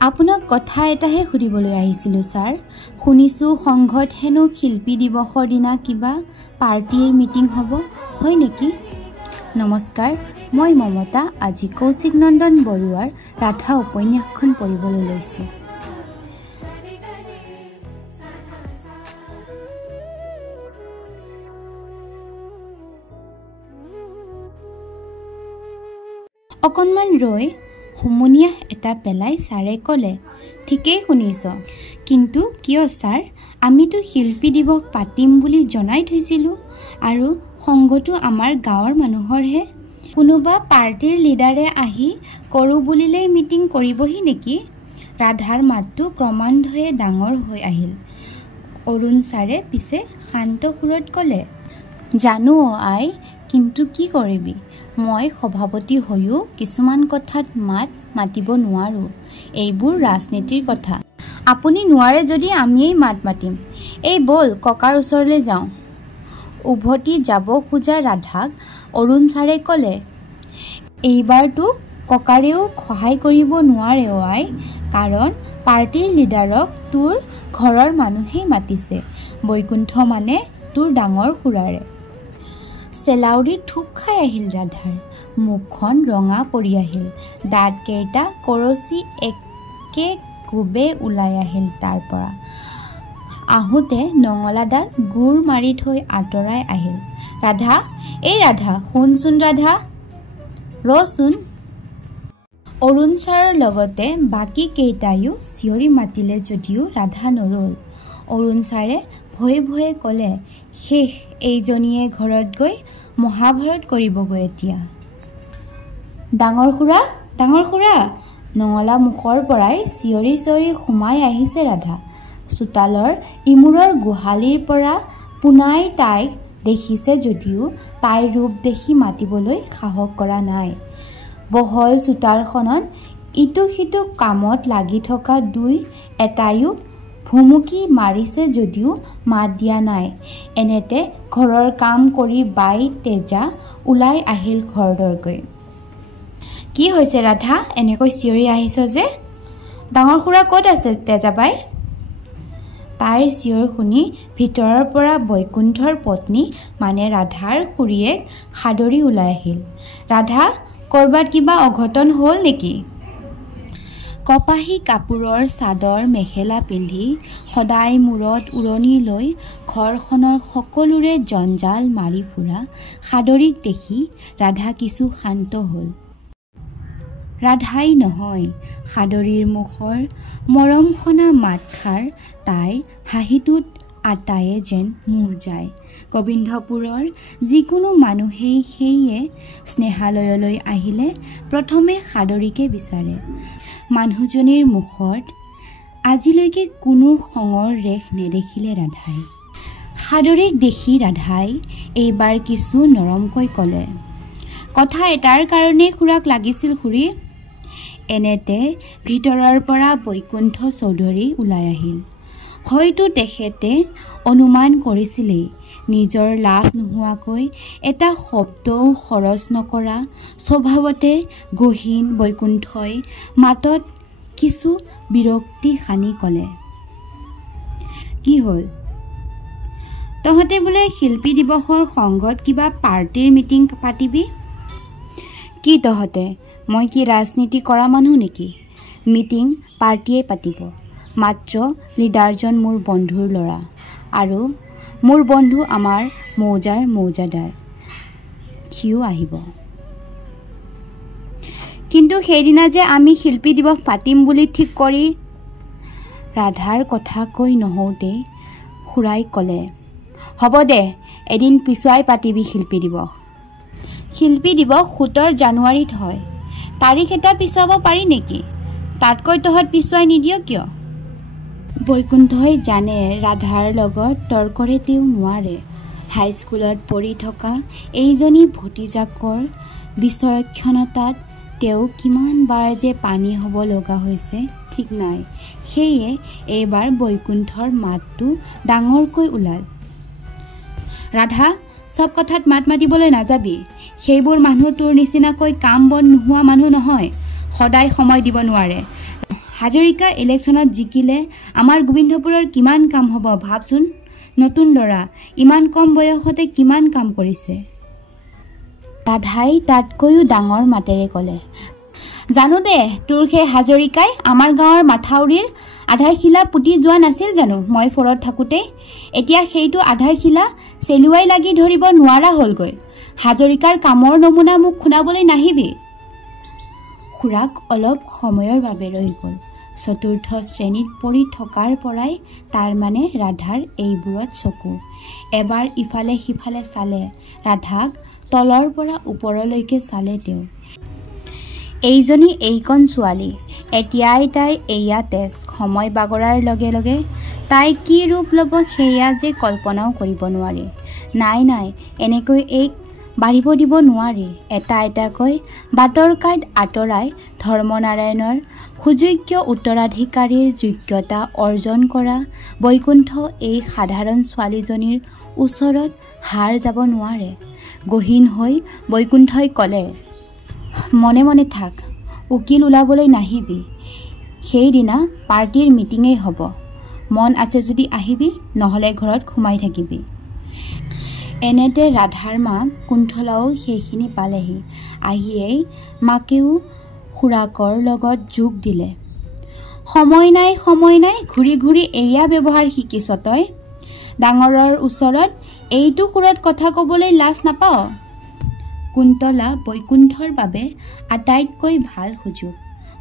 আপোনাক কথা এটাহে সুধিবলৈ আহিছিলোঁ ছাৰ। শুনিছোঁ সংঘত হেনো শিল্পী দিৱসৰ দিনা কিবা পাৰ্টিৰ মিটিং হ'ব, হয় নেকি? নমস্কাৰ, মই মমতা। আজি কৌশিক নন্দন বৰুৱাৰ ৰাধা উপন্যাসখন পঢ়িবলৈ লৈছোঁ। অকণমান ৰৈ হুমুনিয়াহ এটা পেলাই ছাৰে ক'লে, ঠিকেই শুনিছ, কিন্তু কিয় ছাৰ? আমিতো শিল্পী দিৱস পাতিম বুলি জনাই থৈছিলোঁ আৰু সংঘটো আমাৰ গাঁৱৰ মানুহৰহে। কোনোবা পাৰ্টিৰ লিডাৰে আহি কৰোঁ বুলিলেই মিটিং কৰিবহি নেকি? ৰাধাৰ মাতটো ক্ৰমান্বয়ে ডাঙৰ হৈ আহিল। অৰুণ ছাৰে পিছে শান্ত সুৰত ক'লে, জানো আই, কিন্তু কি কৰিবি, মই সভাপতি হৈও কিছুমান কথাত মাতিব নোৱাৰোঁ। এইবোৰ ৰাজনীতিৰ কথা। আপুনি নোৱাৰে যদি আমিয়েই মাতিম। এই বল ককাৰ ওচৰলৈ যাওঁ। উভতি যাব খোজা ৰাধাক অৰুণ ছাৰে ক'লে, এইবাৰতো ককাৰেও সহায় কৰিব নোৱাৰে আই, কাৰণ পাৰ্টিৰ লিডাৰক তোৰ ঘৰৰ মানুহেই মাতিছে। বৈকুণ্ঠ মানে তোৰ ডাঙৰ খুৰাৰে। চেলাউৰি থুপ খাই আহিল ৰাধাৰ। মুখখন ৰঙা পৰি আহিল। দাঁতকেইটা কৰচি একে কোবে ওলাই আহিল তাৰ পৰা। আহোঁতে নঙলাডাল গোৰ মাৰি থৈ আঁতৰাই আহিল। ৰাধা, এই ৰাধা, শুনচোন ৰাধা, ৰচোন। অৰুণ ছাৰৰ লগতে বাকী কেইটাইও চিঞৰি মাতিলে যদিও ৰাধা নৰল। অৰুণ ছাৰে ভয়ে ভয়ে ক'লে, শেষ, এইজনীয়ে ঘৰত গৈ মহাভাৰত কৰিবগৈ এতিয়া। ডাঙৰ খুৰা, নঙলা মুখৰ পৰাই চিঞৰি চিঞৰি সোমাই আহিছে ৰাধা। চোতালৰ ইমূৰৰ গোহালিৰ পৰা পোনাই তাইক দেখিছে যদিও তাইৰ ৰূপ দেখি মাতিবলৈ সাহস কৰা নাই। বহল চোতালখনত ইটো সিটো কামত লাগি থকা দুই এটাইও ভুমুকি মাৰিছে যদিও মাত দিয়া নাই। এনেতে ঘৰৰ কাম কৰি বাই তেজা ওলাই আহিল ঘৰদৰকৈ। কি হৈছে ৰাধা, এনেকৈ চিঞৰি আহিছ যে? ডাঙৰ খুৰা ক'ত আছে তেজাবাই? তাইৰ চিঞৰ শুনি ভিতৰৰ পৰা বৈকুণ্ঠৰ পত্নী মানে ৰাধাৰ খুৰীয়েক সাদৰি ওলাই আহিল। ৰাধা, ক'ৰবাত কিবা অঘটন হ'ল নেকি? কপাহী কাপোৰৰ চাদৰ মেখেলা পিন্ধি সদায় মূৰত উৰণি লৈ ঘৰখনৰ সকলোৰে জঞ্জাল মাৰি ফুৰা সাদৰীক দেখি ৰাধা কিছু শান্ত হ'ল। ৰাধাই নহয়, সাদৰীৰ মুখৰ মৰমসনা মাতষাৰ তাইৰ হাঁহিটোত আটায়ে যেন মোহ যায়। গোবিন্দপুৰৰ যিকোনো মানুহেই সেয়ে স্নেহালয়লৈ আহিলে প্ৰথমে সাদৰীকে বিচাৰে। মানুহজনীৰ মুখত আজিলৈকে কোনো খঙৰ ৰেখ নেদেখিলে ৰাধাই। সাদৰীক দেখি ৰাধাই এইবাৰ কিছু নৰমকৈ ক'লে, কথা এটাৰ কাৰণে খুৰাক লাগিছিল খুৰী। এনেতে ভিতৰৰ পৰা বৈকুণ্ঠ চৌধুৰী ওলাই আহিল। হয়তো তেখেতে অনুমান কৰিছিলেই নিজৰ লাভ নোহোৱাকৈ এটা শব্দও খৰচ নকৰা স্বভাৱতে গহীন বৈকুণ্ঠই মাতত কিছু বিৰক্তি সানি ক'লে, কি হ'ল? তহঁতে বোলে শিল্পী দিৱসৰ সংঘত কিবা পাৰ্টিৰ মিটিং পাতিবি? কি তহঁতে, মই কি ৰাজনীতি কৰা মানুহ নেকি? মিটিং পাৰ্টিয়ে পাতিব। মাত্ৰ লিডাৰজন মোৰ বন্ধুৰ ল'ৰা, আৰু মোৰ বন্ধু আমাৰ মৌজাদাৰ, সিও আহিব। কিন্তু সেইদিনা যে আমি শিল্পী দিৱস পাতিম বুলি ঠিক কৰি। ৰাধাৰ কথা কৈ নহওঁতেই খুৰাই ক'লে, হ'ব দে, এদিন পিছুৱাই পাতিবি শিল্পী দিৱস। শিল্পী দিৱস 17 জানুৱাৰীত হয়। তাৰিখ এটা পিছুৱাব পাৰি নেকি? তাতকৈ তহঁত পিছুৱাই নিদিয় কিয়? বৈকুণ্ঠই জানে ৰাধাৰ লগত তৰ্কৰে তেওঁ নোৱাৰে। হাইস্কুলত পঢ়ি থকা এইজনী ভতিজাকৰ বিচক্ষণতাত তেওঁ কিমানবাৰ যে পানী হ'ব লগা হৈছে ঠিক নাই। সেয়ে এইবাৰ বৈকুণ্ঠৰ মাতটো ডাঙৰকৈ ওলাল। ৰাধা, চব কথাত মাত মাতিবলৈ নাযাবি। সেইবোৰ মানুহ তোৰ নিচিনাকৈ কাম বন নোহোৱা মানুহ নহয়, সদায় সময় দিব নোৱাৰে। হাজৰিকা ইলেকশ্যনত জিকিলে আমাৰ গোবিন্দপুৰৰ কিমান কাম হ'ব ভাবচোন। নতুন ল'ৰা ইমান কম বয়সতে কিমান কাম কৰিছে। ৰাধাই তাতকৈও ডাঙৰ মাতেৰে ক'লে, জানো দে তোৰ সেই হাজৰিকাই আমাৰ গাঁৱৰ মাথাউৰিৰ আধাৰশিলা পুতি যোৱা নাছিল জানো মই 4ত থাকোঁতে। এতিয়া সেইটো আধাৰশিলা চেলুৱাই লাগি ধৰিব নোৱাৰা হ'লগৈ। হাজৰিকাৰ কামৰ নমুনা মোক শুনাবলৈ নাহিবি। খুৰাক অলপ সময়ৰ বাবে ৰৈ গ'ল। 4ৰ্থ শ্ৰেণীত পঢ়ি থকাৰ পৰাই তাৰ মানে ৰাধাৰ এইবোৰত চকু। এবাৰ ইফালে সিফালে চালে ৰাধাক, তলৰ পৰা ওপৰলৈকে চালে তেওঁ। এইজনী এইকণ ছোৱালী, এতিয়াই তাই এয়া তেজ। সময় বাগৰাৰ লগে লগে তাই কি ৰূপ ল'ব সেয়া যে কল্পনাও কৰিব নোৱাৰি। নাই নাই, এনেকৈ এইক বাঢ়িব দিব নোৱাৰি। এটা এটাকৈ বাটৰ কাঁইট আঁতৰাই ধৰ্মনাৰায়ণৰ সুযোগ্য উত্তৰাধিকাৰীৰ যোগ্যতা অৰ্জন কৰা বৈকুণ্ঠ এই সাধাৰণ ছোৱালীজনীৰ ওচৰত হাৰ যাব নোৱাৰে। গহীন হৈ বৈকুণ্ঠই ক'লে, মনে মনে থাক, উকিল ওলাবলৈ নাহিবি। সেইদিনা পাৰ্টিৰ মিটিঙেই হ'ব। মন আছে যদি আহিবি, নহ'লে ঘৰত সোমাই থাকিবি। এনেতে ৰাধাৰ মাক কুণ্ঠলাও সেইখিনি পালেহি। আহিয়েই মাকেও খুৰাকৰ লগত যোগ দিলে। সময় নাই ঘূৰি ঘূৰি এয়া ব্যৱহাৰ শিকিছ তই। ডাঙৰৰ ওচৰত এইটো সুৰত কথা ক'বলৈ লাজ নাপাৱ। কুন্তলা বৈকুণ্ঠৰ বাবে আটাইতকৈ ভাল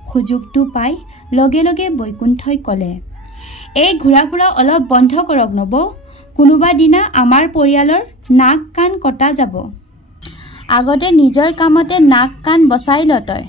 সুযোগটো পাই লগে লগে বৈকুণ্ঠই ক'লে, এই ঘূৰা ফুৰা অলপ বন্ধ কৰক নবৌ। কোনোবা দিনা আমাৰ পৰিয়ালৰ নাক কাণ কটা যাব। আগতে নিজৰ কামতে নাক কাণ বচাই ল তই।